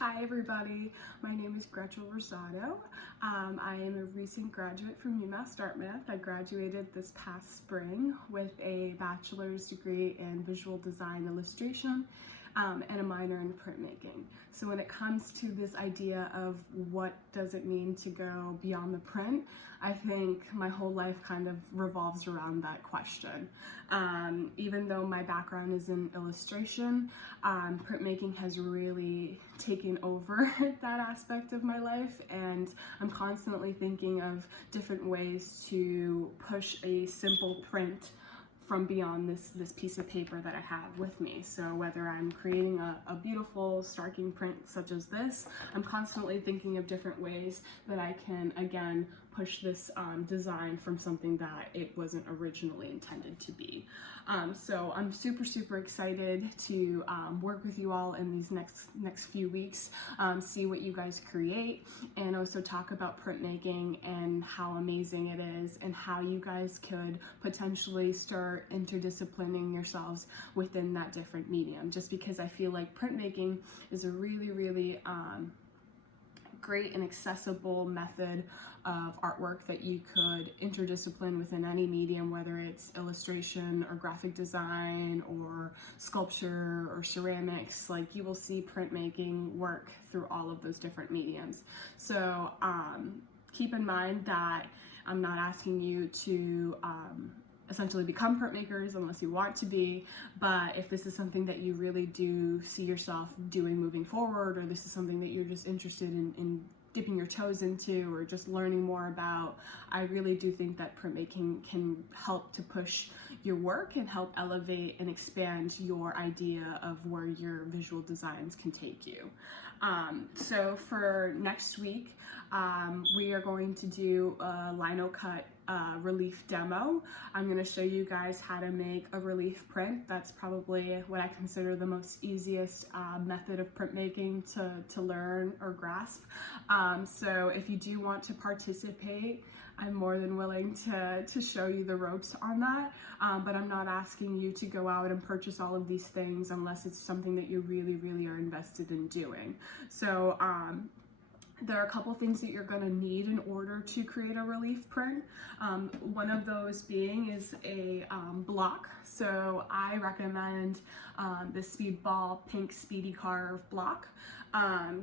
Hi everybody, my name is Grechel Rosado. I am a recent graduate from UMass Dartmouth. I graduated this past spring with a bachelor's degree in visual design illustration and a minor in printmaking. So when it comes to this idea of what does it mean to go beyond the print, I think my whole life kind of revolves around that question. Even though my background is in illustration, printmaking has really taken over that aspect of my life, and I'm constantly thinking of different ways to push a simple print from beyond this piece of paper that I have with me. So whether I'm creating a beautiful starking print such as this, I'm constantly thinking of different ways that I can, again, push this design from something that it wasn't originally intended to be. So I'm super excited to work with you all in these next few weeks, see what you guys create, and also talk about printmaking and how amazing it is and how you guys could potentially start interdisciplining yourselves within that different medium, just because I feel like printmaking is a really great and accessible method of artwork that you could interdiscipline within any medium, whether it's illustration or graphic design or sculpture or ceramics. Like, you will see printmaking work through all of those different mediums. So keep in mind that I'm not asking you to essentially become printmakers unless you want to be, but if this is something that you really do see yourself doing moving forward, or this is something that you're just interested in dipping your toes into or just learning more about, I really do think that printmaking can help to push your work and help elevate and expand your idea of where your visual designs can take you. So for next week, we are going to do a lino cut relief demo. I'm going to show you guys how to make a relief print. That's probably what I consider the most easiest method of printmaking to learn or grasp. So if you do want to participate, I'm more than willing to show you the ropes on that, but I'm not asking you to go out and purchase all of these things unless it's something that you really are invested in doing. So there are a couple things that you're going to need in order to create a relief print. One of those being is a block. So I recommend the Speedball Pink Speedy Carve block,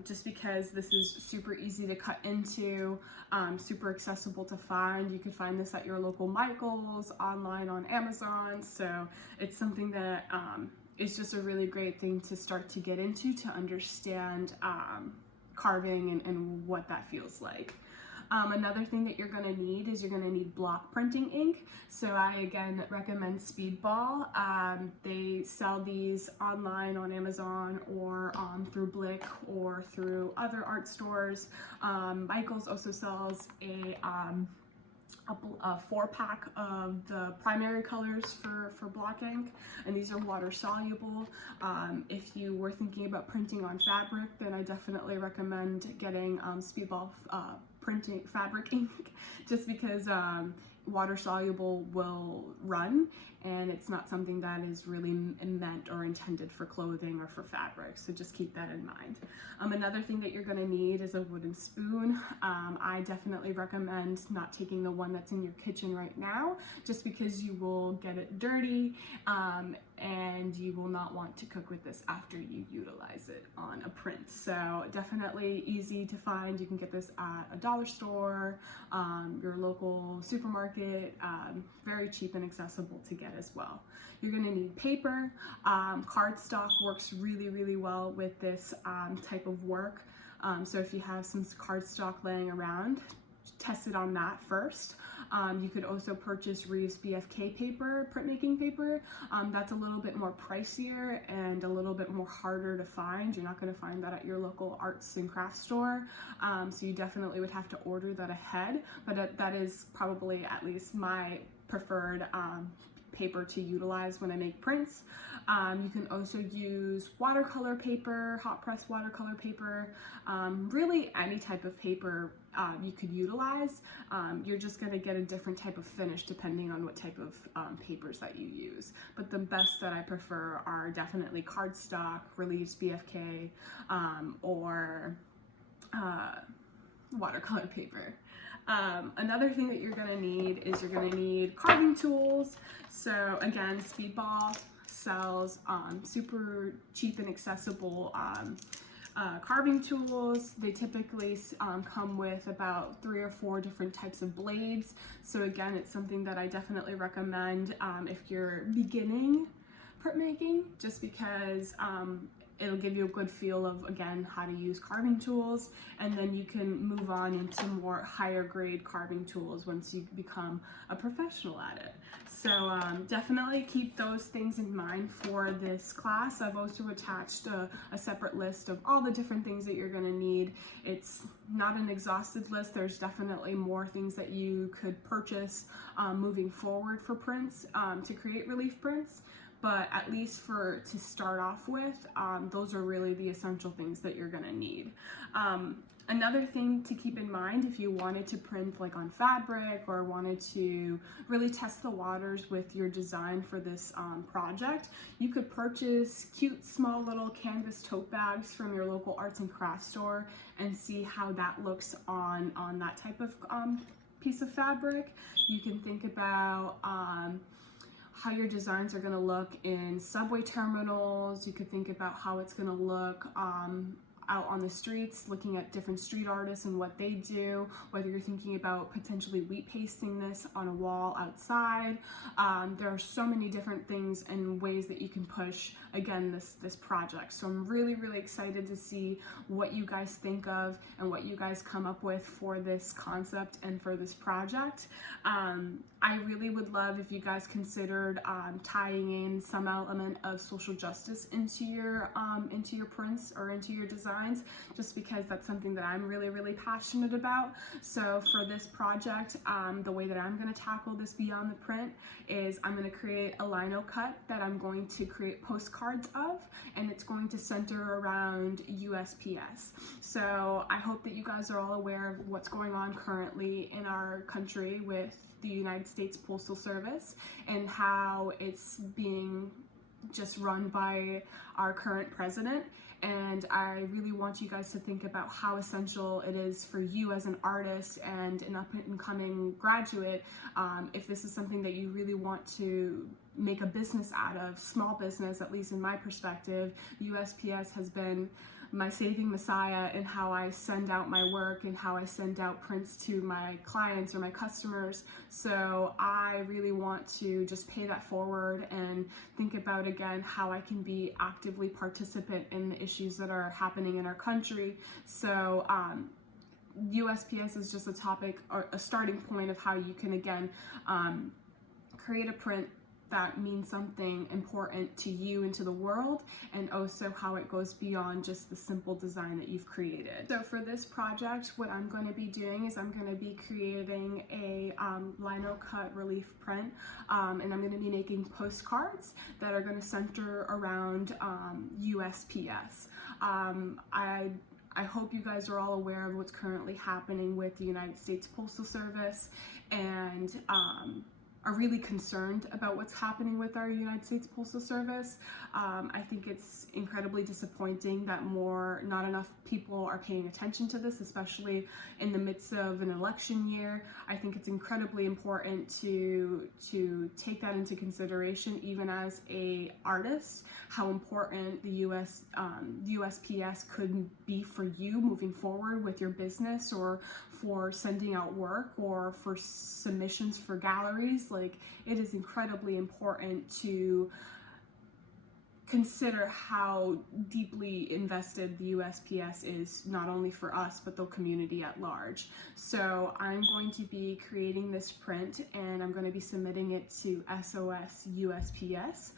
just because this is super easy to cut into, super accessible to find. You can find this at your local Michael's, online on Amazon. So it's something that is just a really great thing to start to get into, to understand carving and what that feels like. Another thing that you're going to need is you're going to need block printing ink. So I again recommend Speedball. They sell these online on Amazon or through Blick or through other art stores. Michael's also sells a 4-pack of the primary colors for block ink, and these are water soluble. If you were thinking about printing on fabric, then I definitely recommend getting Speedball printing fabric ink, just because water soluble will run, and it's not something that is really meant or intended for clothing or for fabric, so just keep that in mind. Another thing that you're going to need is a wooden spoon. I definitely recommend not taking the one that's in your kitchen right now, just because you will get it dirty, and you will not want to cook with this after you utilize it on a print. So definitely easy to find. You can get this at a dollar store, your local supermarket, very cheap and accessible to get as well. You're going to need paper. Cardstock works really well with this type of work. So if you have some cardstock laying around, test it on that first. You could also purchase Reeves BFK paper, printmaking paper. That's a little bit more pricier and a little bit more harder to find. You're not going to find that at your local arts and crafts store. So you definitely would have to order that ahead, but that is probably at least my preferred paper to utilize when I make prints. You can also use watercolor paper, hot press watercolor paper, really any type of paper you could utilize. You're just going to get a different type of finish depending on what type of papers that you use. But the best that I prefer are definitely cardstock, Reliefs BFK, or watercolor paper. Another thing that you're going to need is you're going to need carving tools. So again, Speedball sells super cheap and accessible carving tools. They typically come with about 3 or 4 different types of blades. So again, it's something that I definitely recommend if you're beginning printmaking, just because it'll give you a good feel of, again, how to use carving tools, and then you can move on into more higher grade carving tools once you become a professional at it. So definitely keep those things in mind for this class. I've also attached a separate list of all the different things that you're gonna need. It's not an exhaustive list. There's definitely more things that you could purchase moving forward for prints to create relief prints. But at least to start off with, those are really the essential things that you're gonna need. Another thing to keep in mind, if you wanted to print like on fabric or wanted to really test the waters with your design for this project, you could purchase cute small little canvas tote bags from your local arts and crafts store and see how that looks on that type of piece of fabric. You can think about how your designs are going to look in subway terminals. You could think about how it's going to look out on the streets, looking at different street artists and what they do, whether you're thinking about potentially wheat pasting this on a wall outside. There are so many different things and ways that you can push, again, this project. So I'm really, really excited to see what you guys think of and what you guys come up with for this concept and for this project. I really would love if you guys considered tying in some element of social justice into your prints or into your designs, just because that's something that I'm really, really passionate about. So for this project, the way that I'm going to tackle this beyond the print is I'm going to create a lino cut that I'm going to create postcards of, and it's going to center around USPS. So I hope that you guys are all aware of what's going on currently in our country with the United States Postal Service and how it's being just run by our current president. And I really want you guys to think about how essential it is for you as an artist and an up-and-coming graduate, if this is something that you really want to make a business out of, small business, at least in my perspective. USPS has been my saving messiah in how I send out my work and how I send out prints to my clients or my customers. So I really want to just pay that forward and think about, again, how I can be actively participant in the issues that are happening in our country. So USPS is just a topic or a starting point of how you can, again, create a print that means something important to you and to the world, and also how it goes beyond just the simple design that you've created. So for this project, what I'm going to be doing is I'm going to be creating a lino cut relief print, and I'm going to be making postcards that are going to center around USPS. I hope you guys are all aware of what's currently happening with the United States Postal Service and are really concerned about what's happening with our United States Postal Service. I think it's incredibly disappointing that not enough people are paying attention to this, especially in the midst of an election year. I think it's incredibly important to take that into consideration, even as a artist, how important the USPS could be for you moving forward with your business, or for sending out work, or for submissions for galleries. Like, it is incredibly important to consider how deeply invested the USPS is, not only for us but the community at large. So I'm going to be creating this print and I'm going to be submitting it to SOS USPS.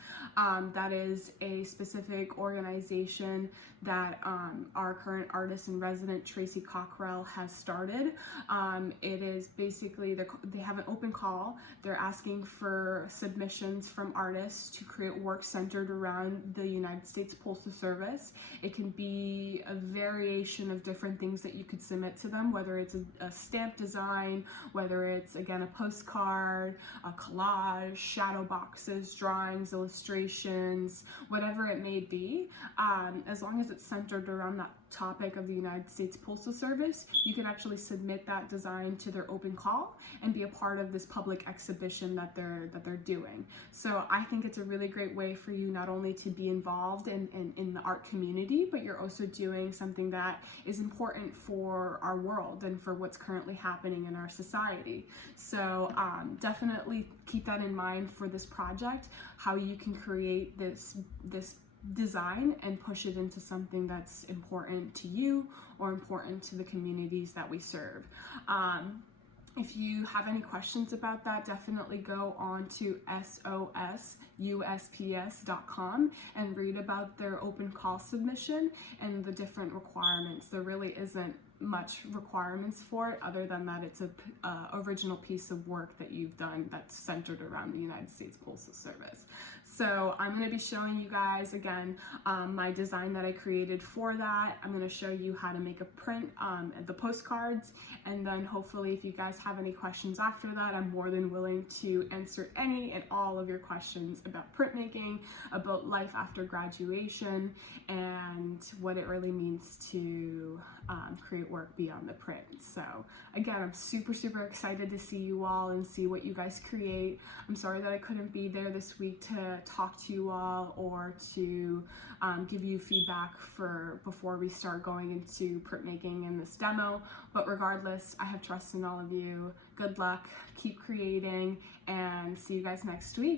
That is a specific organization that our current artist in resident Tracy Cockrell has started. It is basically, they have an open call. They're asking for submissions from artists to create work centered around the United States Postal Service. It can be a variation of different things that you could submit to them, whether it's a stamp design, whether it's, again, a postcard, a collage, shadow boxes, drawings, illustrations, whatever it may be. As long as it's centered around that topic of the United States Postal Service, you can actually submit that design to their open call and be a part of this public exhibition that they're doing. So I think it's a really great way for you not only to be involved in the art community, but you're also doing something that is important for our world and for what's currently happening in our society. So definitely keep that in mind for this project, how you can create this design and push it into something that's important to you or important to the communities that we serve. If you have any questions about that, definitely go on to sosusps.com and read about their open call submission and the different requirements. There really isn't much requirements for it other than that it's a original piece of work that you've done that's centered around the United States Postal Service. So I'm going to be showing you guys again my design that I created for that. I'm going to show you how to make a print, the postcards, and then hopefully if you guys have any questions after that, I'm more than willing to answer any and all of your questions about printmaking, about life after graduation, and what it really means to create work beyond the print. So again, I'm super excited to see you all and see what you guys create. I'm sorry that I couldn't be there this week to talk to you all or to give you feedback before we start going into printmaking in this demo, but regardless, I have trust in all of you. Good luck, keep creating, and see you guys next week.